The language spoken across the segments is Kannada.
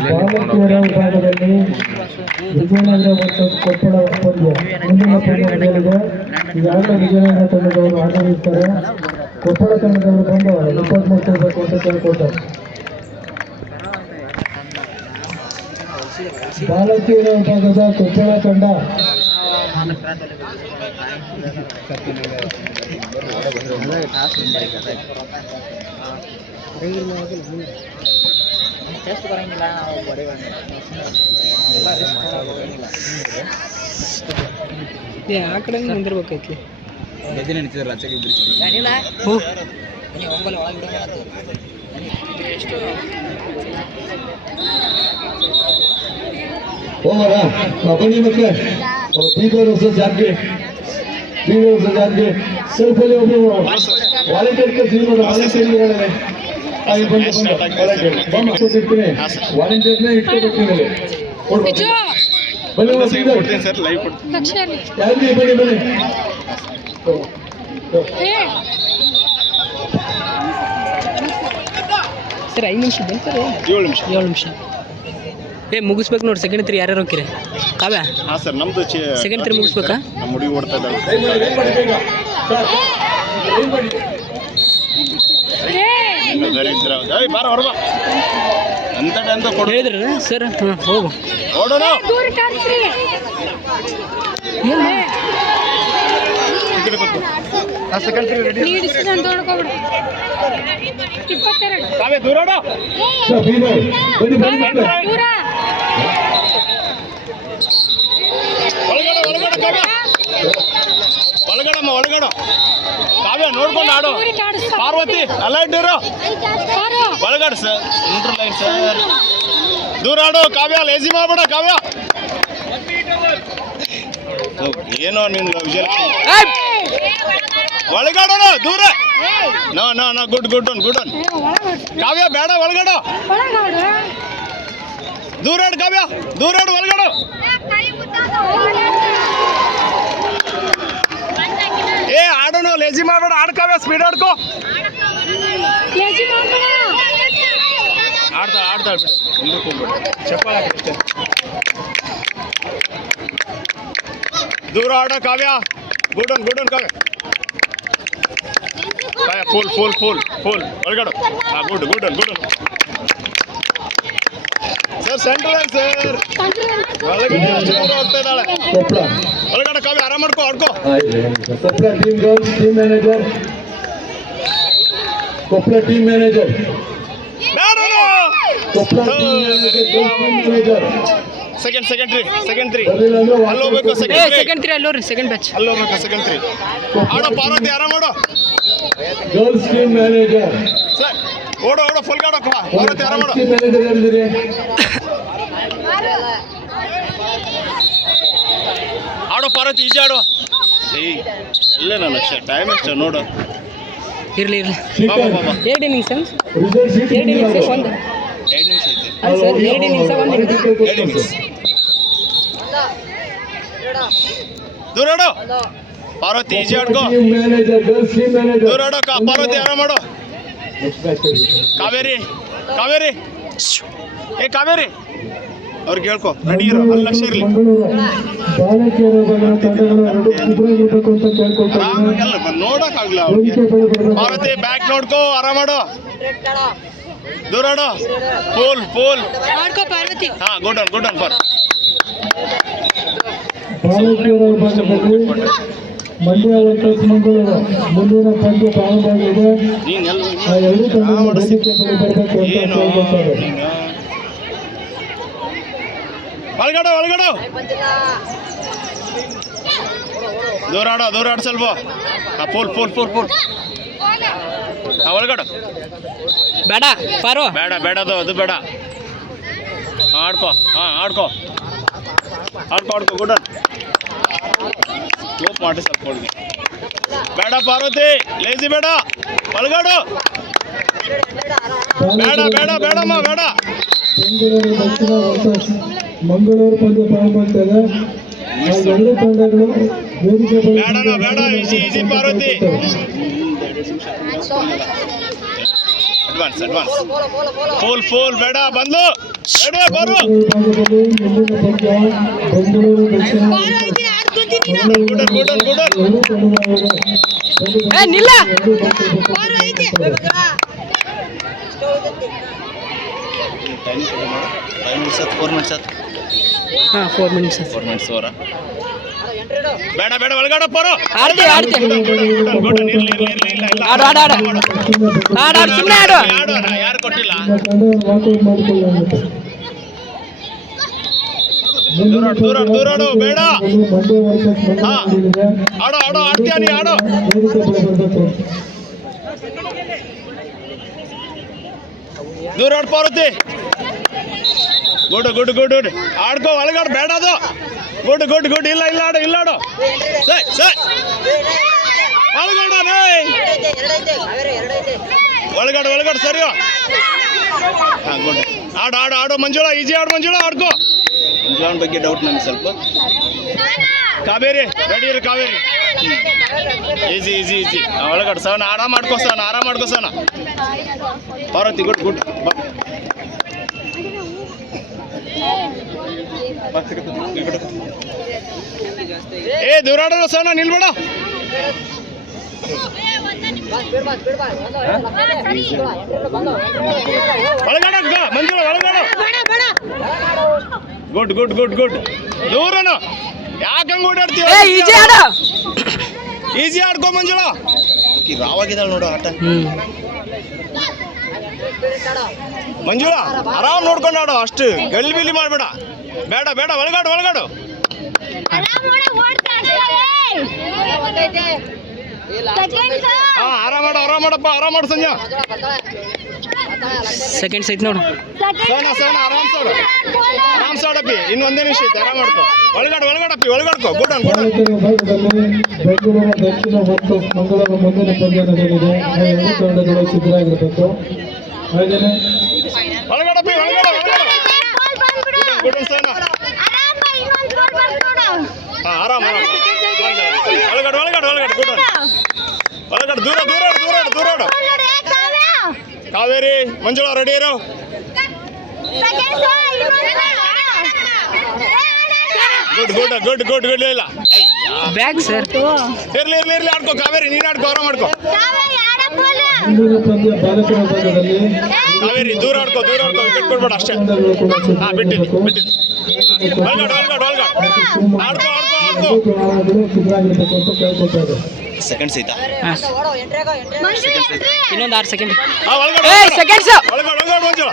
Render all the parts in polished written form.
ಬಾಲಕಿಯರ ವಿಭಾಗದಲ್ಲಿ ವಿಜಯನಗರ ಮತ್ತು ಕೊಪ್ಪಳ ಪಂದ್ಯ ಮುಂದಿನ ಪಂದ್ಯಗಳಿದೆ. ಈಗಾಗಲೇ ವಿಜಯನಗರ ತಂಡದವರು ಆಗಮಿಸ್ತಾರೆ. ಕೊಪ್ಪಳ ತಂಡದವರು ಬಂದು ರಿಪೋರ್ಟ್ ಮಾಡ್ತಿರ್ಬೇಕು ಅಂತ ಕೇಳ್ಕೊತಾರೆ. ಬಾಲಕಿಯರ ವಿಭಾಗದ ಕೊಪ್ಪಳ ತಂಡ ಟೆಸ್ಟ್ ಬರಂಗಿಲ್ಲ. ನಾವು ಆ ಕಡೆ ನಿಂದಿರ್ಬೇಕೈತಿ. ಎದೆ ನಡೀತಿದ್ರಲ್ಲ ಆಚೆಗೆ ಬನ್ನಿ ಮತ್ತೆ ಬೀದರ್ ಹೊಸ ಜಾತ್ರೆ ಸ್ವಲ್ಪಲ್ಲಿ ಒಬ್ಬರು ವಾಲಂಟಿಯರ್ ವಾಲಂಟಿಯರ್ನೇ ಇಟ್ಕೊಳ್ತೀನಿ ಬನ್ನಿ ಬನ್ನಿ ಬನ್ನಿ ಸರ್ 5 ನಿಮಿಷ ಬಂತು ಸರ್. 7 ನಿಮಿಷ ಮುಗಿಸ್ಬೇಕು ನೋಡಿ. ಸೆಕೆಂಡ್ 3 ಯಾರ್ಯಾರು ಹೋಗ್ತೀರಿ? ಕಾವ್ಯ ಹಾಂ ಸರ್, ನಮ್ಮದು ಸೆಕೆಂಡ್ 3 ಮುಗಿಸ್ಬೇಕಾ? ನಮ್ಮ ಹುಡುಗಿ ಓಡ್ತಾ ಇದ್ದಾಳೆ. ಬಾರ ಹೊರಬ ಅಂತ ಅಂತ ಕೊಡು ಹೇಳಿದ್ರಿ ಸರ್. ಹಾಂ ಹೋಗು ಓಡೋಣ. ಒಳಗಡಮ್ಮ ಒಳಗಡ ಕಾವ್ಯ ನೋಡ್ಕೊಂಡು ಆಡು. ಪಾರ್ವತಿ ಅಲ್ಲ ಇಟ್ಟಿರು ಒಳಗಡ ಸರ್. Inter line sir. ದೂರ ಆಡು ಕಾವ್ಯ. ಲೇಜಿ ಮಾಡ್ಬೇಡ ಕಾವ್ಯ. ಏನೋ ನಿನ್ನ ಒಳಗಾಡೋಣ ದೂರ. No no no good good one good one. Kavya ಬೇಡ ಒಳಗಾಡು. ದೂರಾಡು ಕಾವ್ಯ ದೂರಾಡು ಒಳಗಾಡು. ಏ ಆಡೋಣ ಲೇಜಿ ಮಾಡ್ಬೇಡ. ಆಡ್ ಕಾವ್ಯ ಸ್ಪೀಡ್ ಆಡ್ಕೋ. ಆಡ್ತಾಳೆ ಆಡ್ತಾಳೆ ಬಿಡಿ. ಚಪ್ಪಲ್ ಹಾಕಿ ದೂರ ಆಡ ಕಾವ್ಯ. ಗುಡ್ ಒನ್ ಕಾವ್ಯ. ಕಾವ್ಯ ಫುಲ್ ಫುಲ್ ಫುಲ್ ಫುಲ್ ಒಳಗಡು. ಹಾಂ good good one sir. Central sir ಒಳಗಡೆ ಹೋಗ್ತಾ ಇದ್ದಾಳೆ. ಒಳಗಡೆ ಕಾವ್ಯ ಆರಾಮ್ ಮಾಡ್ಕೋ ಆಡ್ಕೋ. ಕೊಪ್ಪಳ ಟೀಮ್ ಮ್ಯಾನೇಜರ್ ಸೆಕೆಂಡ್ 3 ಅಲ್ಲಿ ಹೋಗ್ಬೇಕು. ಸೆಕೆಂಡ್ 3 ಅಲ್ಲೋರಿ. ಸೆಕೆಂಡ್ ಬ್ಯಾಚ್ ಅಲ್ಲಿ ಹೋಗ್ಬೇಕು. ಸೆಕೆಂಡ್ 3 ಆಡೋ ಪಾರ್ವತಿ ಆರಾಮ್ ಮಾಡು. ಗರ್ಲ್ಸ್ ಟೀಮ್ ಮ್ಯಾನೇಜರ್ ಸರ್ ಓಡೋ ಫುಲ್ ಗಾಡೋ ಪಾರ್ವತಿ ಆರಾಮ್ ಮಾಡು. ಆಡೋ ಪಾರ್ವತಿ ಈಜಿ ಆಡು. ಎಲ್ಲೇ ನನ್ನ ಲಕ್ಷ್ಯ ಟೈಮ್ ಎಷ್ಟು ನೋಡು. ಇರ್ಲಿ 2 ಇನ್ನಿಂಗ್ಸ್. 2 ಇನ್ನಿಂಗ್ಸ್ 1 2 ನಿಮಿಷ ಐತೆ. ಅಲ್ಲ ಸರ್ 2 ಇನ್ನಿಂಗ್ಸ್ 1 ಇನ್ನಿಂಗ್ಸ್. ದೂರಾಡು ಪಾರ್ವತಿ ಈಜಿ ಆಡ್ಕೋ. ದೂರಾಡು ಪಾರ್ವತಿ ಆರಾಮ್ ಮಾಡು. ಕಾವೇರಿ ಏ ಕಾವೇರಿ ಅವ್ರಿಗೆ ಹೇಳ್ಕೊ ರೆಡಿ ಇರೋ. ಅಲ್ಲಿ ಲಕ್ಷ ಇರಲಿ. ನೋಡಕ್ಕಾಗ್ಲ ಅವ್ರಿಗೆ. ಪಾರ್ವತಿ ಬ್ಯಾಕ್ ನೋಡ್ಕೋ ಆರಾಮ್ ಮಾಡು. ದೂರಾಡು ಫುಲ್ ಪಾರ್ವತಿ. ಹಾಂ good one for Mandya versus Mangaluru ಮುಂದಿನ ಪಂದ್ಯ ಪ್ರಾರಂಭವಾಗಿದೆ. ಎರಡು ತಂಡಗಳು ವೇದಿಕೆ ಬಳಿ ಬರಬೇಕು ಅಂತ ಕೇಳ್ಕೊಳ್ತಾರೆ. ಒಳಗಡೆ ದೂರಾಡು ಸ್ವಲ್ಪ. ಫುಲ್ ಒಳಗಡೆ ಬೇಡ ಪಾರು ಬೇಡ ಅದು ಬೇಡ. ಆಡ್ಕೋ ಗುಡ್ ಲೋಪ್ ಮಾಡಿ ಸ್ವಲ್ಪ ಹುಡುಗಿ. ಬೇಡ ಪಾರ್ವತಿ ಲೇಜಿ ಬೇಡ. ಒಳಗಾಡು ಬೇಡಮ್ಮ ಬೇಡ. ಬೆಂಗಳೂರು ದಕ್ಷಿಣ ವರ್ಸಸ್ ಮಂಗಳೂರು ಪಂದ್ಯ ಪ್ರಾರಂಭವಾಗ್ತದೆ. ಎರಡು ತಂಡಗಳು ವೇದಿಕೆ ಬೇಡ ಈಜಿ ಪಾರ್ವತಿ. ಅಡ್ವಾನ್ಸ್ ಫುಲ್ ಬೇಡ ಬಂದ್ಲು ರೆಡಿ ಬರು ವಿಭಾಗದಲ್ಲಿ ಮುಂದಿನ ಪಂದ್ಯ ಬೆಂಗಳೂರು ದಕ್ಷಿಣ ಗುಡ್ ಎರಡು ತಂಡದವರು ಏ ನಿಲ್ಲ ಹಾಂ 4 ಮಿನಿಟ್ಸ್ ಓವರ ಬೇಡ ಒಳಗಡಪ್ಪ ಆಡ್ತೀವಿ ಆಡು ಸುಮ್ಮನೆ ಆಡು ಯಾರು ಕೊಟ್ಟಿಲ್ಲ ತಂಡ ವಾಕೌಟ್ ಮಾಡಿಕೊಳ್ಳಲಾಗುತ್ತೆ. ದೂರಾಡು ಬೇಡ ಮಂಡ್ಯ ವರ್ಸಸ್ ಮಂಗಳೂರಿದೆ. ಆಡೋ ಆಡ್ತೀಯ ನೀ ಆಡೋ ವೇದಿಕೆ ಬಳಿ ಬರಬೇಕು. ದೂರಾಡ್ ಪಾರ್ವತಿ ಗುಡ್ ಆಡ್ಕೋ ಒಳಗಾಡು ಬೇಡ ಅದು ಗುಡ್ ಇಲ್ಲ ಆಡು ಸೈ ಒಳಗಾಡು ಸರಿಯೋ ಹಾಂ ಗುಡ್ ಆಡು ಮಂಜುಳಾ ಈಜಿ ಆಡು ಮಂಜುಳಾ ಆಡ್ಕೋ ಮಂಜುಳಾನ್ ಬಗ್ಗೆ ಡೌಟ್ ನನಗೆ ಸ್ವಲ್ಪ ಕಾವೇರಿ ರೆಡಿ ಇರು ಕಾವೇರಿ ಈಜಿ ಒಳಗಾಡು ಸವನ ಆರಾಮ್ ಮಾಡ್ಕೋ ಸವನ ಪಾರ್ವತಿ ಗುಡ್ ಏ ದೂರಾಡೋ ಸವನ ನಿಲ್ಬೇಡ ಒಳಗಾಡ ಮಂಜುಳಾ ಒಳಗಾಡು ಗುಡ್ ದೂರನು ಯಾಕಂಗ್ ಓಡಾಡ್ತೀವ ಈಜಿ ಆಡ್ಕೋ ಮಂಜುಳಾ ರಾವಾಗಿದ್ದಾಳೆ ನೋಡು ಆಟ ಮಂಜುಳಾ ಆರಾಮ್ ನೋಡ್ಕೊಂಡು ಆಡು ಅಷ್ಟು ಗಲಿಬಿಲಿ ಮಾಡ್ಬೇಡ ಬೇಡ ಒಳಗಾಡು ಆರಾಮ್ ಮಾಡು ಸಂಜೆ ಸೆಕೆಂಡ್ಸ್ ಐತೆ ನೋಡು ಸೋನ ಆರಾಮ್ ಸಾಡಪ್ಪಿ ಇನ್ನು ಒಂದೇ ನಿಮಿಷ ಐತೆ ಆರಾಮ್ ಮಾಡ್ಕೋ ಒಳಗಾಡಪ್ಪಿ ಒಳಗಾಡ್ಕೋ ಗುಡ್ ಭಾರತೀಯ ವಿಭಾಗದಲ್ಲಿ ಬೆಂಗಳೂರು ದಕ್ಷಿಣ ಮತ್ತು ಮಂಗಳೂರು ಮುಂದಿನ ಪಂದ್ಯ ನಡೆಯಲಿದೆ. ಎರಡು ತಂಡಗಳು ಸಿದ್ಧರಾಗಿರಬೇಕು. ಹಾಗೆಯೇ ಒಳಗಾಡಪ್ಪಿ ಗುಡ್ ಸೋನ ಆರಾಮ್ ಒಳಗಾಡು ಗುಡ್ ಒಳಗಾಡು ದೂರಾಡು ಕಾವೇರಿ ಮಂಜುಳಾ ರೆಡಿ ಇರು ಗುಡ್ ಇಲ್ಲ ಬ್ಯಾಗ್ ಸರ್ ಇರ್ಲಿ ಆಡ್ಕೋ ಕಾವೇರಿ ನೀನ್ ಆಡ್ಕೋ ಆರಾಮ್ ಮಾಡ್ಕೋ ಮುಂದಿನ ಪಂದ್ಯ ಬಾಲಕರ ವಿಭಾಗದಲ್ಲಿ ಕಾವೇರಿ ದೂರ ಆಡ್ಕೋ ವಿಕೆಟ್ ಕೊಡ್ಬೇಡ ಅಷ್ಟೇ ತಂಡಗಳು ಕೂಡ ಬಿಟ್ಟಿದ್ದು ಒಳಗಾಡು ಆಡ್ಕೋ ಸಿದ್ಧರಾಗಿರಬೇಕು ಅಂತ ಕೇಳ್ಕೊತಾರೆ. ಸೆಕೆಂಡ್ಸ್ ಐತಾ ಇನ್ನೊಂದು 6 ಸೆಕೆಂಡ್ ಒಳಗಾಡು ಸೆಕೆಂಡ್ಸ್ ಮಂಜುಳಾ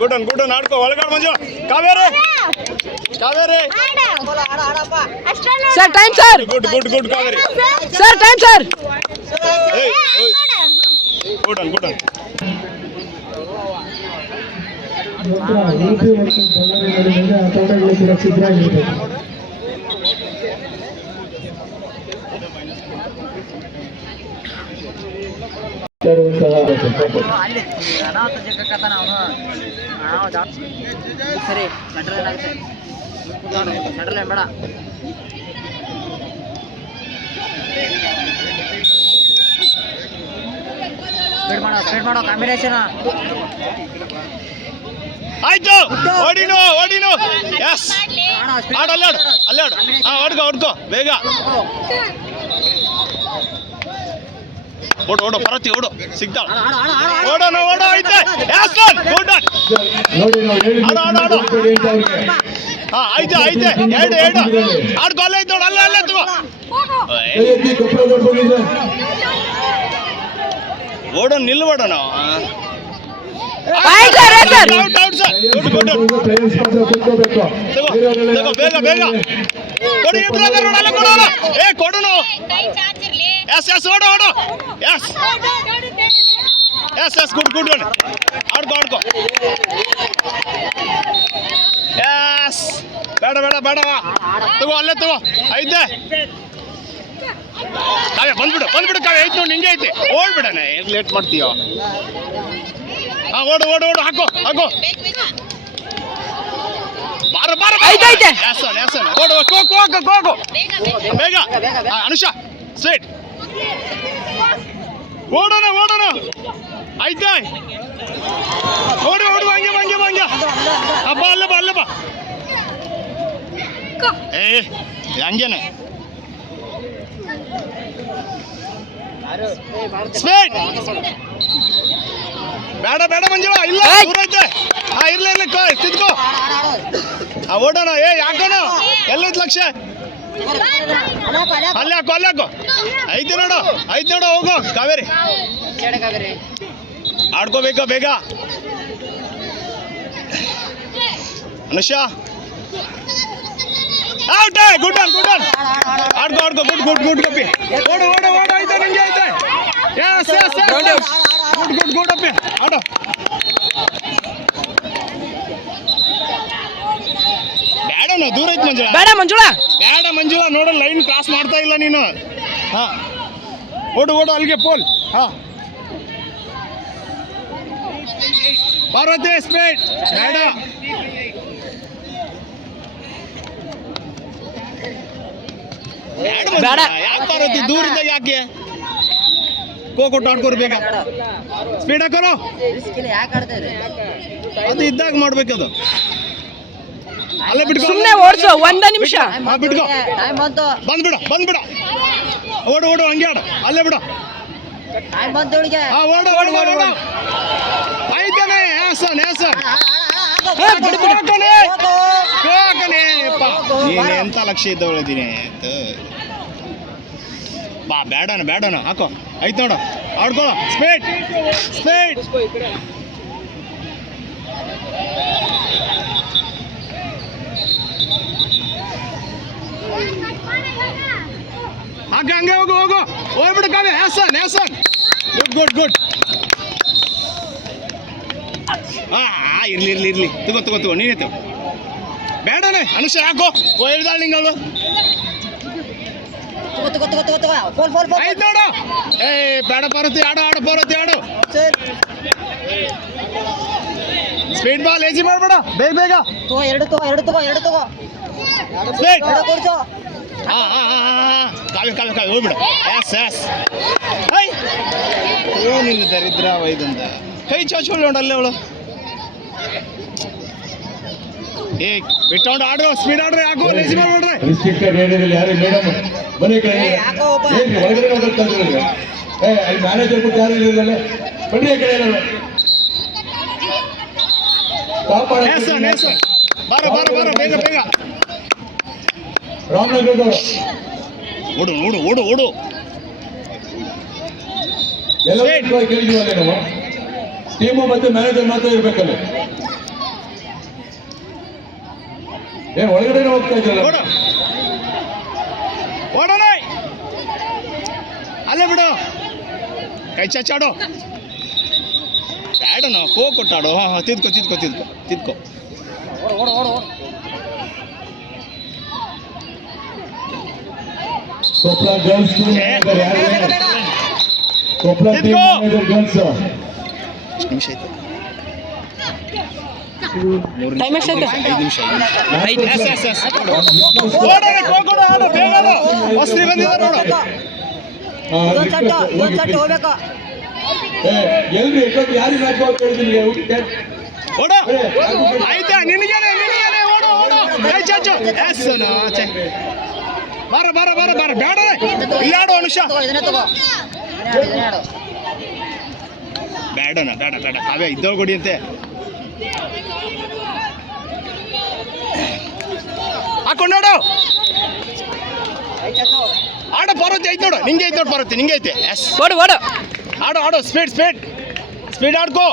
ಗುಡ್ ಆಡ್ಕೋ ಒಳಗಾಡು Manjula Kaveri sir time sir good Kaveri sir time sir good ನಂತರ UP ವರ್ಸಸ್ ಬಳ್ಳಾರಿ ನಡೆದಿದೆ. ಆ ತಂಡಗಳು ಕೂಡ ಸಿದ್ಧರಾಗಿರಬೇಕು. ಸರಿ ಬೇಡ ಸ್ಪೀಡ್ ಮಾಡೋ ಕಾಂಬಿನೇಷನ್ ಆಯ್ತು ಓಡಿನು ಎಸ್ ಅಲ್ಲಾಡು ಹೊಡ್ಕೋ ಬೇಗ ಓಡು ಪರತಿ ಓಡು ಸಿಗ್ತಾಳ ಓಡೋ ಐತೆ ಎಸ್ ಗುಡ್ ಆಡು ಐತೆ ಎರಡು ಆಡ್ಕೊ ಅಲ್ಲೇ ಐತೆ ನೋಡು ಅಲ್ಲೇ ತಗೋ ಓಡೋ ನಿಲ್ಬೇಡ ನಾವು ಔಟ್ ಸರ್ ಗುಡ್ ತಗೋ ಬೇಗ ಕೊಡಿ ಬ್ರದರ್ ನೋಡಲ್ಲ ಕೊಡೋಣ ಕೊಡುನು ಎಸ್ ಓಡು ಎಸ್ ಗುಡ್ ಆಡ್ಕೋ ಎಸ್ ಬೇಡ ತಗೋ ಅಲ್ಲೇ ತಗೋ ಐತೆ ಕಾವ್ಯ ಬಂದ್ಬಿಡು ಕಾವ್ಯ ಐತೆ ನೋಡಿ ನಿಂಗೆ ಐತಿ ಓಡ್ಬಿಡಣ ಲೇಟ್ ಮಾಡ್ತೀಯೋ ಓಡು ಹಾಕೋ ಬಾರ ಓಡು ಹೋಗು ಬೇಗ ಅನುಷಾ ಸ್ಟ್ರೈಟ್ ಓಡೋಣ ಆಯ್ತಾ ಓಡು ಓಡು ಹಂಗೆ ಹಂಗೆ ಹಂಗೆ ಅಬ್ಬ ಅಲ್ಲಪ್ಪ ಅಲ್ಲಪ್ಪ ಏ ಹಂಗೇನೆ ಸ್ಪೀಡ್ ಬೇಡ ಬೇಡ ಮಂಜುಳ ಇಲ್ಲ ದೂರ ಐತೆ ಇರ್ಲಿ ಇರ್ಲಿ ತಿದ್ಕೋ ಓಡೋಣ ಏ ಯಾಕೋಣ ಎಲ್ಲೈತ್ ಲಕ್ಷ್ಯ ಅಲ್ಲೇ ಹಾಕು ಅಲ್ಲೇ ಹಾಕು ಐತೆ ನೋಡು ಹೋಗು ಕಾವೇರಿ ಆಡ್ಕೋಬೇಕು ಬೇಗ ಅನುಷಾ ಔಟ್ ಗುಡ್ ಆನ್ ಆಡ್ಕೋ ಗುಡ್ ಕಪ್ಪಿ ಓಡು ಐತೆ ನಿಂಗೆ ಐತೆ ಯಸ್ ಗುಡ್ ಅಪ್ಪಿ ಆಡೋ ಬೇಡ ದೂರ ಐತೆ ಬೇಡ ಮಂಜುಳಾ ನೋಡು ಲೈನ್ ಕ್ರಾಸ್ ಮಾಡ್ತಾ ಇಲ್ಲ ನೀನು ಹಾ ಓಡು ಅಲ್ಲಿಗೆ ಪೋಲ್ ಹಾ ಪಾರ್ವತಿ ಸ್ಪೀಡ್ ಬೇಡ ಬೇಡ ಯಾಕೆ ಪಾರ್ವತಿ ದೂರಿಂದ ಯಾಕೆ ಕೊಟ್ಟು ಆಡ್ಕೋರು ಬೇಗ ಸ್ಪೀಡ್ ಹಾಕೋರು ಅದು ಇದ್ದಾಗ ಮಾಡ್ಬೇಕದು ಅಲ್ಲೇ ಬಿಟ್ಕೊ ಸುಮ್ಮನೆ ಓಡಿಸು ಒಂದ ನಿಮಿಷ ಬಿಟ್ಕೊ ಬಂದ್ಬಿಡ ಓಡು ಹಂಗೆ ಆಡು ಅಲ್ಲೇ ಬಿಡು ಓಡು ಆಯ್ತಾನೆ ನೀನು ಎಂತ ಲಕ್ಷ್ಯ ಇದ್ದವಳಿದ್ದೀನಿ ಬಾ ಬೇಡಣ ಹಾಕೋ ಆಯ್ತು ನೋಡು ಆಡ್ಕೋ ಸ್ಪೀಡ್ ಹಂಗೆ ಹೋಗು ಹೋಗ್ಬಿಡು ಕಾವ್ಯ ಹ್ಯಾಸನ್ ಗುಡ್ ಇರ್ಲಿ ತಗೋ ನೀನೇ ತಗೋ ಬೇಡನೆ ಅನುಷ ಯಾಕೋ ಹೇಳ್ದಾಳ ನಿಂಗಲ್ವ ಆಯ್ತು ನೋಡು ಏ ಬೇಡ ಪಾರ್ವತಿ ಆಡು ಪಾರ್ವತಿ ಆಡು ಸ್ಪೀಡ್ ಬಾಲ್ ಲೇಜಿ ಮಾಡ್ಬೇಡ ಬೇಗ ಎರಡು ತಗೋ ಸ್ಪೀಡ್ ಕಾವ್ಯ ಹೋಗ್ಬಿಡ ನಿನ್ನ ದರಿದ್ರ ವೈದಂತ ಕೈ ಚಾಚ್ಕೊಳ್ಳಿ ನೋಡು ಅಲ್ಲೇ ಅವಳು ಏ ಬಿಟ್ಟೊಂಡು ಆಡ್ರು ಸ್ಪೀಡ್ ಆಡ್ರಿ ಯಾಕೋ ಲೇಜಿ ಮಾಡ್ಬಿಡ್ರಿ ರಿಸ್ಟ್ರಿಕ್ಟೆಡ್ ಏರಿಯಾದಲ್ಲಿ ಯಾರು ಮೇಡಮ್ ಬನ್ನಿ ಏನ್ರಿ ಒಳಗಡೆ ಹೋಗ್ತಂದ್ರೆ ಅಲ್ಲಿ ಮ್ಯಾನೇಜರ್ ಬಿಟ್ಟು ಯಾರು ಇರಲಿಲ್ಲ ಬನ್ನಿ ಆ ಕಡೆ ಬಾರ ಬೇಗ ರಾಮನಗರದವರು ಓಡು ಎಲ್ಲ ಕೇಳಿದ್ವಲ್ಲ ನಾವು ಟೀಮು ಮತ್ತೆ ಮ್ಯಾನೇಜರ್ ಮಾತ್ರ ಇರ್ಬೇಕಲ್ಲ ಏನ್ ಒಳಗಡೆ ಹೋಗ್ತಾ ಇದ್ದಲ್ಲ ಓಡೋಣ ಅಲ್ಲೇ ಬಿಡು ಕೈ ಚಾಚಾಡು ಬೇಡ ನಾವು ಕೊಟ್ಟಾಡು ತಿದ್ಕೋ Koppal girls Koppal team manager girls ನಿಮಿಷ ಆಯ್ತು ಟೈಮ್ ಎಷ್ಟಾಯ್ತು 5 ನಿಮಿಷ ಎಲ್ರಿ ಎಷ್ಟೊತ್ತು ಯಾರು ಮ್ಯಾಚ್ ಕೇಳಿದ್ದೀನಿ ಓಡು ಆಯ್ತಾ ನಿನಗೇನೆ ಕೈ ಚಾಚು ಬಾರ ಬೇಡ ಇಲ್ಲಾಡು ಅನುಷ ಬೇಡ ಕಾವ್ಯ ಇದ್ದವ್ ಕೊಡಿ ಅಂತೆ ಹಾಕೊಂಡೋಡು ಆಡು ಪಾರ್ವತಿ ಐತೆ ನೋಡು ನಿಂಗೆ ಐತೆ ನೋಡು ಪಾರ್ವತಿ ನಿಂಗೆ ಐತೆ ಓಡು ಆಡು ಸ್ಪೀಡ್ ಆಡ್ಕೋ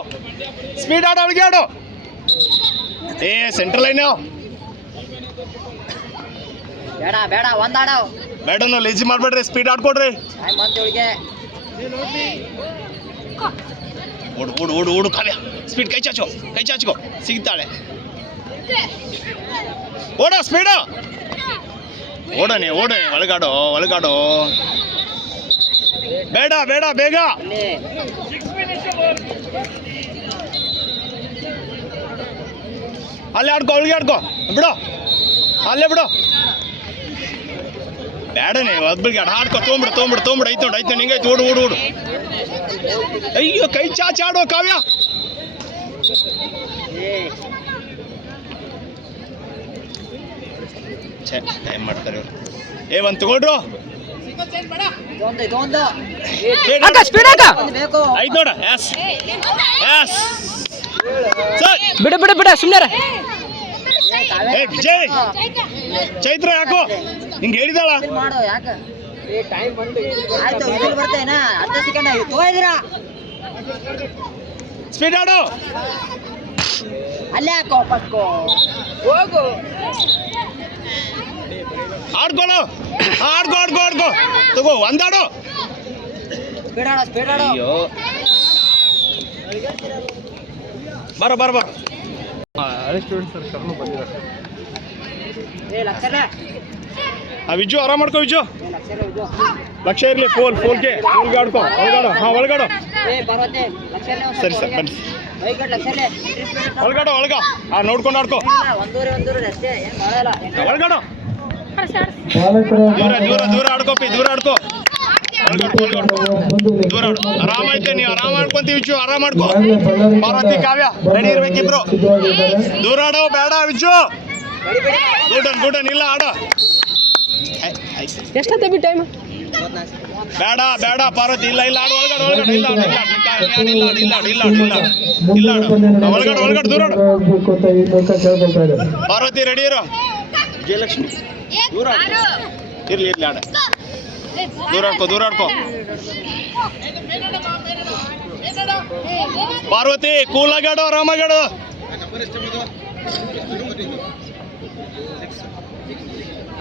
ಸ್ಪೀಡ್ ಆಡು ಅವಳಿಗೆ ಆಡು ಏ ಸೆಂಟ್ರಲ್ ಲೈನ್ ಬೇಡ ಒಂದಾಡೋ ಬೇಡ ಲೇಜಿ ಮಾಡ್ಬೇಡ್ರಿ ಸ್ಪೀಡ್ ಆಡ್ಕೊಡ್ರಿ ಓಡು ಕಾವ್ಯ ಸ್ಪೀಡ್ ಕೈ ಚಾಚು ಸಿಗ್ತಾಳೆ ಓಡ ಸ್ಪೀಡು ಓಡನೆ ಒಳಗಾಡೋ ಬೇಡ ಬೇಗ ಅಲ್ಲೇ ಆಡ್ಕೋ ಅವಳಿಗೆ ಆಡ್ಕೋ ಬಿಡು ಅಲ್ಲೇ ಬಿಡು ಬೇಡನೆ ಒಬ್ಬಳಿಗೆ ಆಡ್ಕೋ ತೊಗೊಂಬಿಡು ಐತೆ ನಿಂಗೆ ಓಡು ಅಯ್ಯೋ ಕೈ ಚಾಚಾಡೋ ಕಾವ್ಯ. ಟೈಮ್ ಮಾಡ್ತಾರೆ ಇವ್ರು. ಒಂದು ತಗೊಳ್ರು. ಸ್ಪೀಡ್ ಹಾಕ. ಆಯ್ತು ನೋಡ. ಎಸ್ ಎಸ್ ಬಿಡ ಬಿಡ ಬಿಡ ಸುಮ್ಮನೆ. ಏ ವಿಜಯ್ ಚೈತ್ರ ಯಾಕೋ ಹಿಂಗೆ ಹೇಳಿದಾಳ. ಮಾಡು ಯಾಕೆ ಆಯ್ತು ವಿಜಿಲ್ ಬರ್ತೇನಾ 10 ಸೆಕೆಂಡ್ ತಗೋಯಿದ್ದೀರಾ ಸ್ಪೀಡ್ ಆಡು. ಅಲ್ಲೇ ಹಾಕೋ ಪಸ್ಕೋ ಹೋಗು ಆಡ್ಕೊಳ್ಳು. ಆಡ್ಕೋ ಆಡ್ಕೋ ಆಡ್ಕೋ ತಗೋ ಒಂದಾಡು. ಸ್ಪೀಡ್ ಆಡೋ ಸ್ಪೀಡ್ ಆಡೋ. ಅಯ್ಯೋ ಬರ ಬರ ಬರ. ಏ ಲಕ್ಷನೇ ಆ ವಿಜು ಆರಾಮ್ ಮಾಡ್ಕೋ ವಿಜು. ಲಕ್ಷನೇ ಇದು ಲಕ್ಷ ಇರಲಿ. ಫೋಲ್ಗೆ ಆಡ್ಕೋ. ಒಳಗಾಡು. ಹಾಂ ಒಳಗಾಡು. ಏ ಪರ್ವತೆ ಲಕ್ಷನೇ ಸರಿ ಸರ್ ಬನ್ನಿ. ಬೈಕಟ್ ಲಕ್ಷನೇ ಒಳಗಾಡು ಒಳಗ. ಹಾಂ ನೋಡ್ಕೊಂಡು ಆಡ್ಕೋ. ಒಂದೂವರೆ ಅಷ್ಟೇ ಏನು ಮಾಡಲ್ಲ. ಒಳಗಾಡು. ಬಾಲಕರ ದೂರ ದೂರ ದೂರ ಆಡ್ಕೋಪಿ. ದೂರ ಆಡ್ಕೋ. ದೂರ ಆಡು. ಆರಾಮ ಐತೆ. ನೀವು ಆರಾಮ ಆಡ್ಕೊಂತೀವಿ ವಿಜು. ಆರಾಮ ಆಡ್ಕೋ. ಪಾರ್ವತಿ ಕಾವ್ಯ ರೆಡಿ ಇರ್ಬೇಕಿಬ್ರು. ದೂರ ಆಡೋ ಬೇಡ ವಿಜು. ಗುಡನ್ ಇಲ್ಲ ಆಡೋ. ಎಷ್ಟೊತ್ತ ಬಿ ಟೈಮ್ ಬೇಡ ಬೇಡ ಪಾರ್ವತಿ. ಇಲ್ಲ ಇಲ್ಲ ಆಡು. ಒಳಗಡೆ ಒಳಗಡೆ. ಇಲ್ಲ ಒಳಗಡೆ ದೂರ ಆಡು. ಪಾರ್ವತಿ ರೆಡಿ ಇರೋ. ಜಯಲಕ್ಷ್ಮಿ ದೂರ ಇರ್ಲಿ ಆಡ. ದೂರ ಆಡ್ಕೋ. ಪಾರ್ವತಿ ಕೂಲ್ ಆಗಾಡು. ಆರಾಮಾಗಾಡು.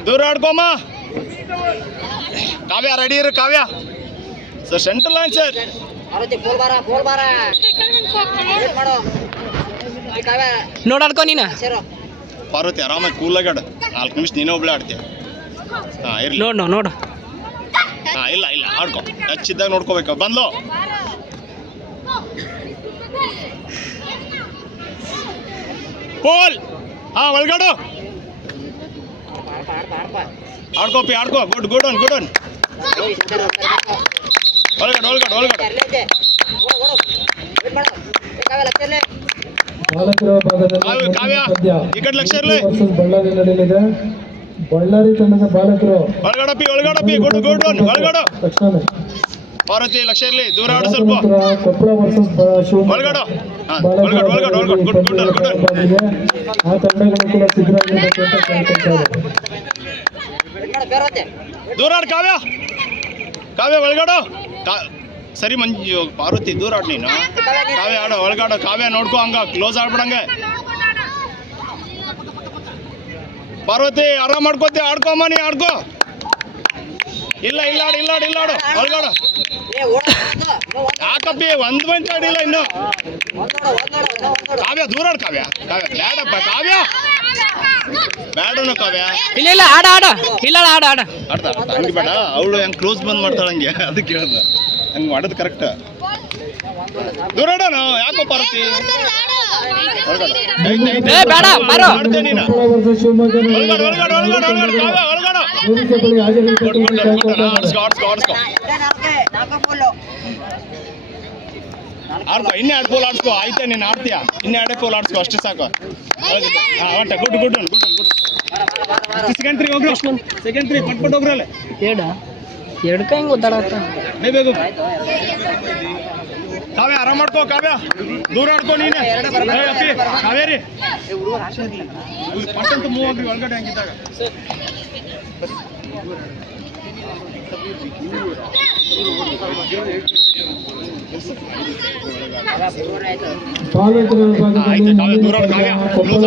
ದೂರ ಆಡ್ಕೊಮ್ಮ. ಕಾವ್ಯ ರೆಡಿ ಇರು. Kavya sir central line sir. ಪರ್ವತೆ ಫೋಲ್ ಬಾರ ವೇಟ್ ಮಾಡು. ಈ ಕಾವ್ಯ ನೋಡಾಡ್ಕೊ ನೀನು. ಸೇರು ಪಾರ್ವತಿ ಆರಾಮಾಗಿ ಕೂಲ್ ಆಗಾಡು. 4 ನಿಮಿಷ ನೀನೇ ಒಬ್ಳೆ ಆಡ್ತೀಯ. ಹಾಂ ಇರ್ಲಿ. ನೋಡು ಹಾಂ ಇಲ್ಲ ಆಡ್ಕೊ. ಟಚ್ ಇದ್ದಾಗ ನೋಡ್ಕೋಬೇಕು. ಬಂದ್ಲು. ಪೋಲ್. ಹಾಂ ಒಳಗಾಡು. ಆಡ್ಕೋಪಿ ಆಡ್ಕೋ. Good one. ಒಳಗಡೆ. ಅರ್ಲೈತೆ ಓಡು ವೇಟ್ ಮಾಡು. ಈ ಕಾವ್ಯ ಲಕ್ಷನೇ ಬಾಲಕರ ಭಾಗದಲ್ಲಿ ಕಾವ್ಯ ಪಂದ್ಯ ಈ ಕಡೆ ಲಕ್ಷ ಇರಲಿ. ವರ್ಸಸ್ ಬಳ್ಳಾರಿ ನಡೆಯಲಿದೆ. ಬಳ್ಳಾರಿ ತಂಡದ ಬಾಲಕರು ಒಳಗಡಪಿ. Good one. ಒಳಗಡು. ತಕ್ಷಣ ಪಾರ್ವತಿ ಲಕ್ಷ ಇರಲಿ. ದೂರ ಆಡು ಸ್ವಲ್ಪ. ಕೊಪ್ಪಳ ವರ್ಸಸ್ ಶಿವಮೊಗ್ಗ ಒಳಗಡು. ಹಾಂ ಒಳಗಡು. ಗುಡ್. ಆ ತಂಡಗಳು ಕೂಡ ಸಿದ್ಧರಾಗಿರಬೇಕು ಅಂತ ಕೇಳ್ಕೊಳ್ತಾರೆ. ವೇಟ್ ಮಾಡು ಪರ್ವತೆ ದೂರ ಆಡು. ಕಾವ್ಯ ಒಳಗಡು. ಸರಿ ಮಂಜು. ಪಾರ್ವತಿ ದೂರ ಆಡು ನೀನು. ಕಾವ್ಯ ಆಡು. ಒಳಗಾಡು. ಕಾವ್ಯ ನೋಡ್ಕೊ. ಹಂಗ ಕ್ಲೋಸ್ ಆಡ್ಬಿಡಂಗೆ. ಪಾರ್ವತಿ ಆರಾಮ್ ಮಾಡ್ಕೋತಿ. ಆಡ್ಕೊಮ್ಮ ನೀ ಆಡ್ಕೋ. ಇಲ್ಲ ಆಡು. ಒಳಗಾಡು. ಏ ಓಡು ಯಾಕಪ್ಪಿ 1 ಮಿನಿಟ್ ಆಡಿಲ್ಲ ಇನ್ನು. ಒಂದೋಡು ಕಾವ್ಯ ದೂರ ಆಡು. ಕಾವ್ಯ ಬೇಡಪ್ಪ. ಕಾವ್ಯ ಬೇಡನು. ಕಾವ್ಯ ಇಲ್ಲ ಆಡ ಇಲ್ಲ ಆಡ ಆಡ್ತಾ ಹಂಗೆ ಬೇಡ. ಅವಳು ಹೆಂಗೆ ಕ್ಲೋಸ್ ಬಂದ್ ಮಾಡ್ತಾಳೆ ಹಂಗೆ. ಅದಕ್ಕೆ ಹೇಳ್ದೆ ಹಂಗೆ ಮಾಡೋದು ಕರೆಕ್ಟ್. ದೂರ ಆಡೋನು. ಯಾಕೋ ಪಾರ್ವತಿ ಬೇಡ ಬಾರೋ. ಆಡ್ತೇ ನೀನು. ಕೊಪ್ಪಳ ವರ್ಸಸ್ ಶಿವಮೊಗ್ಗ ಒಳಗಡೆ. ಕಾವ್ಯ ಒಳಗಡೆ. ವೇದಿಕೆ ಬಳಿ ಹಾಜರಿರಬೇಕು ಅಂತ ಕೇಳ್ಕೊಳ್ತಾರೆ. ಆಡ್ಸ್ಕೊ. ನಾಲ್ಕು ಫುಲ್ಲು ಆಡ್ಕೊ. ಇನ್ನೇ 2 ಪೋಲ್ ಆಡ್ಸ್ಕೊ. ಆಯ್ತಾ ನೀನು ಆಡ್ತೀಯ. ಇನ್ನೇ 2 ಪೋಲ್ ಆಡ್ಸ್ಕೊ. ಅಷ್ಟೇ ಸಾಕು. ಹಾಂ ಒಟ್ಟ ಗುಡ್. ಸೆಕೆಂಡ್ 3 ಹೋಗ್ರು. ಸೆಕೆಂಡ್ 3 ಪಟ್ಪಟ್ಟು ಹೋಗ್ರಲ್ಲ. ಎರಡು ಕೈ ಹಿಂಗೆ ಒದ್ದಾಡತ್ತ. ಬೇಕು. ಕಾವ್ಯ ಆರಾಮ್ ಮಾಡ್ಕೋ. ಕಾವ್ಯ ದೂರ ಆಡ್ಕೊ ನೀನೆ. ಅಪ್ಪಿ ಕಾವೇರಿ ಪಟ್ಟಂತ ಮೂವ್ ಆಗ್ರಿ ಒಳಗಡೆ ಹಂಗಿದ್ದಾಗ. ಬಾಲಕರ ವಿಭಾಗದಲ್ಲಿ ಕೊಪ್ಪಳ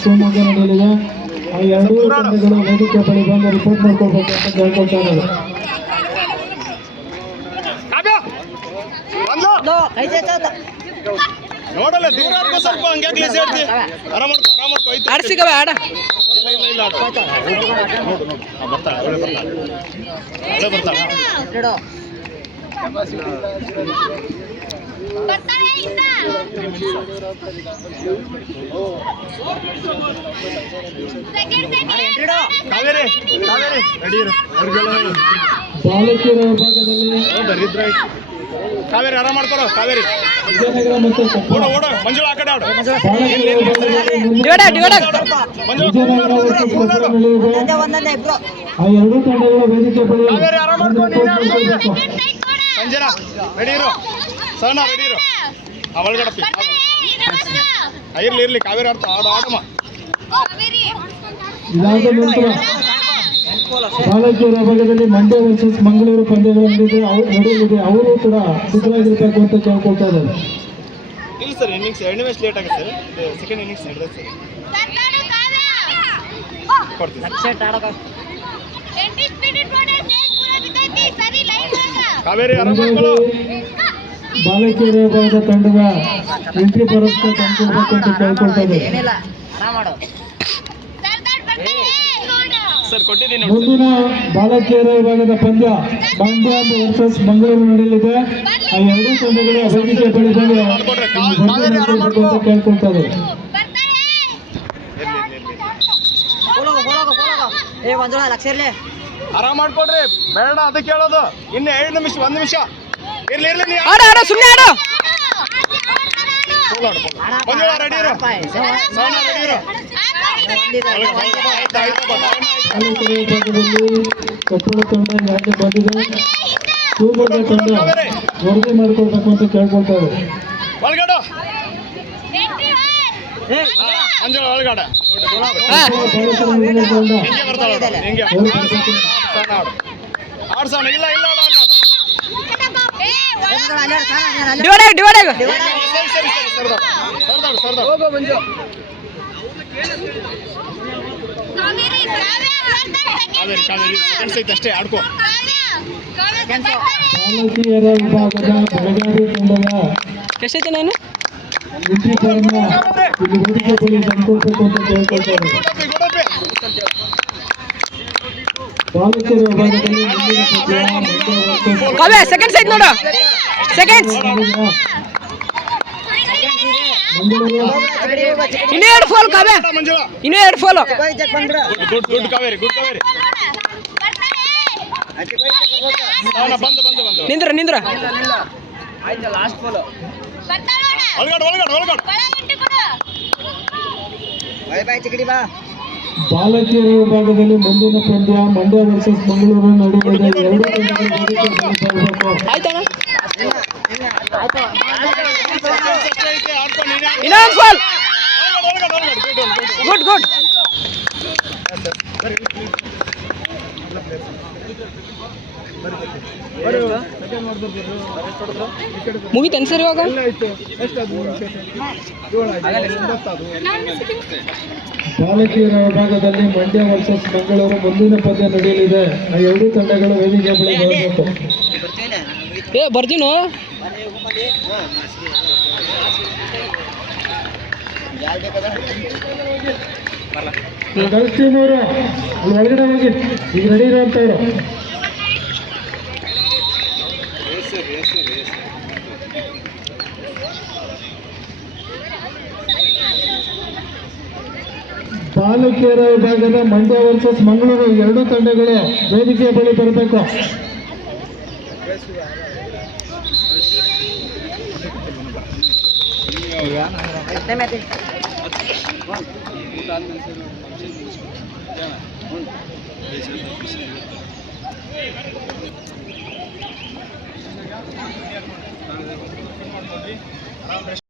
ಶಿವಮೊಗ್ಗ ನಡೆಯಲಿದೆ. ಆ ಎರಡೂ ತಂಡಗಳು ವೇದಿಕೆ ಬಳಿ ಬಂದು ರಿಪೋರ್ಟ್ ಮಾಡ್ಕೊಳ್ಬೇಕು ಅಂತ ಕೇಳ್ಕೊಳ್ತಾರೆ. ಕಾವ್ಯ ಬಂದು ಕೈ ಚೇತ ನೋಡಲ್ಲ. ದೂರ ಆಡ್ಕೋ ಸ್ವಲ್ಪ. ಹಂಗ್ಯಾಕ್ಲೆ ಸೇರ್ತಿ. ಆರಾಮ್ ಮಾಡ್ಕೋ. ಐತೆ ಆಡ್ಸಿಗವ ಆಡ. ಇಲ್ಲ ಆಡು. ನೋಡು. ಬರ್ತಾಳೆ. ಅವಳೆ ಬರ್ತಾಳೆ. ಇಡು ಕಾವೇರಿ ರೆಡಿ ಇರು. ಬಾಲಕಿಯರ ವಿಭಾಗದಲ್ಲಿ ದರಿದ್ರ ಐತಿ. ಕಾವೇರಿ ಆರಾಮ್ ಮಾಡ್ಕೊರೋ ಕಾವೇರಿ ವಿಜಯನಗರ ಮತ್ತು ಕೊಪ್ಪಳ ಓಡ ಮಂಜುಳಾ ಆ ಕಡೆ ಆಡು ಬಾಲಕಿಯರ ವಿಭಾಗದಲ್ಲಿ ಮಂಜುಳಾ ವಿಜಯನಗರ ಮತ್ತು ಕೊಪ್ಪಳ ನಡೆಯಲಿದೆ. ಒಂದೊಂದೇ ಇಬ್ರು ಆ ಎರಡೂ ತಂಡಗಳ ವೇದಿಕೆ ಬಳಿ ಕಾವೇರಿ ಆರಾಮ್ ಮಾಡ್ಕೊ ಒಂದು ಕೊಡಬೇಕು. ಸಂಜನಾ ರೆಡಿ ಇರು ಸಹನಾ ರೆಡಿ ಇರು ಆ ಒಳಗಡಪ್ಪಿ ಇರ್ಲಿ ಕಾವೇರಿ ಆಡ್ತಾ ಆಡಮ್ಮ ಇದಾದ ನಂತರ ಬಾಲಕಿಯರ ವಿಭಾಗದಲ್ಲಿ ಮಂಡ್ಯ ವರ್ಸಸ್ ಮಂಗಳೂರು ಪಂದ್ಯಗಳು ನಡೆಯಲಿದೆ. ಅವರು ಕೂಡ ಸಿದ್ಧರಾಗಿರ್ಬೇಕು ಅಂತ ಕೇಳ್ಕೊಳ್ತಾ ಇದ್ದಾರೆ. ಇಲ್ಲ ಸರ್ ಇನ್ನಿಂಗ್ಸ್ ಎರಡನೇ ಮ್ಯಾಚ್ ಲೇಟ್ ಆಗುತ್ತೆ ಸರ್ ಸೆಕೆಂಡ್ ಇನ್ನಿಂಗ್ಸ್ ನಡೆದ ಸರ್ ಕೊಡ್ತೀವಿ ಕಾವೇರಿ ಆರಾಮ್ ಮಾಡ್ಕೊಳ್ಳೋ ಬಾಲಕಿಯರ ವಿಭಾಗದ ತಂಡದ ಎಂಟ್ರಿ ಪರಸ್ಪರ ತಂದ್ಕೊಡ್ಬೇಕು ಅಂತ ಕೇಳ್ಕೊಳ್ತಾ ಇದ್ದಾರೆ. ಏನಿಲ್ಲ ಆರಾಮ್ ಮಾಡು ಸರ್ ಕೊಟ್ಟಿದ್ದೀನಿ ಮುಂದಿನ ಬಾಲಕಿಯರ ವಿಭಾಗದ ಪಂದ್ಯ ಮಂಡ್ಯ ವರ್ಸಸ್ ಮಂಗಳೂರು ನಡೆಯಲಿದೆ. ಆ ಎರಡೂ ತಂಡಗಳು ವೇದಿಕೆ ಬಳಿ ಬಂದು ನಡೆಸಬೇಕು ಅಂತ ಕೇಳ್ಕೊಳ್ತಾ ಇದ್ದಾರೆ. ಏ ಮಂಜುಳಾ ಲಕ್ಷ ಇರ್ಲಿ ಆರಾಮ್ ಮಾಡ್ಕೊಡ್ರಿ ಬೇಡ ಅದಕ್ಕೆ ಹೇಳೋದು ಇನ್ನು 2 ನಿಮಿಷ 1 ನಿಮಿಷ ಇರ್ಲಿ ನೀ ಆಡ ಸೊನ್ನೆ ಆಡು ಮಂಜುಳಾ ರೆಡಿ ಇರು ಸಹನಾ ರೆಡಿ ಇರು ಬಾಲಕಿಯರ ವಿಭಾಗದಲ್ಲಿ ಕೊಪ್ಪಳ ತಂಡ ಯಾಕೆ ಬಂದಿದೆ, ಶಿವಮೊಗ್ಗ ತಂಡ ವರದಿ ಮಾಡಿಕೊಳ್ಬೇಕು ಅಂತ ಕೇಳ್ಕೊಳ್ತಾ ಇದ್ದಾರೆ. ಒಳಗಡೆ ಮಂಜುಳಾ ಒಳಗಡೆ ಬಾಲಕಿಯರ ವಿಭಾಗದ ತಂಡ ಹಿಂಗೆ ಬರ್ತಾಳ ಹಿಂಗೆ ಸಹನಾ ಆಡು ಆಡು ಸಹನಾ ಇಲ್ಲ ಆಡು ಡಿವೈಡ್ ಸರಿ ಸರ್ದಾಡು ಹೋಗೋ ಮಂಜು ಕಾವೇರಿ ಸೆಕೆಂಡ್ಸ್ ಐತೆ ಅಷ್ಟೇ ಆಡ್ಕೋ ಬಾಲಕಿಯರ ವಿಭಾಗದ ಬೆಳಗಾವಿ ತಂಡದ ಎಷ್ಟೈತೆ ನಾನು ಎಂಟ್ರಿ ಪರನ್ನ ಇಲ್ಲಿ ವೇದಿಕೆ ಬಳಿ ತಂದ್ಕೊಡ್ಬೇಕು ಅಂತ ಕೇಳ್ಕೊಳ್ತಾ ಇದ್ದಾರೆ. ಬಾಲಕಿಯರ ವಿಭಾಗದಲ್ಲಿ ಮುಂದಿನ ಪಂದ್ಯ ಮಂಡ್ಯ versus ಕಾವ್ಯ ಸೆಕೆಂಡ್ ಸೈಡ್ ನೋಡು ಸೆಕೆಂಡ್ಸ್ ಮಂಗಳೂರು ಇನ್ನೂ 2 ಫಾಲ್ ಕಾವ್ಯ ಮಂಜುಳಾ ಇನ್ನೂ 2 ಫಾಲ್ ಗುಡ್ ಕಾವೇರಿ ಬಂದು ನಿಂದ್ರ ಒಳಗಡೆ ಬಾಯ್ ಚಿಕ್ಕಡಿ ಬಾ ಬಾಲಕಿಯರ ವಿಭಾಗದಲ್ಲಿ ಮುಂದಿನ ಪಂದ್ಯ ಮಂಡ್ಯ ವರ್ಸಸ್ ಮಂಗಳೂರು ನಡೆಯಲಿದೆ. ಎರಡೂ ತಂಡಗಳು ವೇದಿಕೆ ಬಳಿ ಬರಬೇಕು. ಆಯ್ತಣ್ಣ ಆಡ್ಕೊ ನೀನೇ ಇನ್ನೂ 1 ಫಾಲ್ ಗುಡ್ ಗುಡ್ ಮುಗಿತೇನು ಸರ್ ಇವಾಗ ಬಾಲಕಿಯರ ವಿಭಾಗದಲ್ಲಿ ಮಂಡ್ಯ ವರ್ಸಸ್ ಮಂಗಳೂರು ಮುಂದಿನ ಪಂದ್ಯ ನಡೆಯಲಿದೆ. ಆ ಎರಡೂ ತಂಡಗಳು ವೇದಿಕೆ ಬಳಿ ಬರಬೇಕು. ಏ ಬರ್ತೀನೋ ಕಳಿಸ್ತೀನವರು ಅಲ್ಲಿ ಒಳಗಡೆ ಹೋಗಿ ಈಗ ರೆಡಿ ಇರೋಂಥವ್ರು. ಬಾಲಕಿಯರ ವಿಭಾಗದ ಮಂಡ್ಯ ವರ್ಸಸ್ ಮಂಗಳೂರು ಎರಡೂ ತಂಡಗಳು ವೇದಿಕೆ ಬಳಿ ಬರಬೇಕು.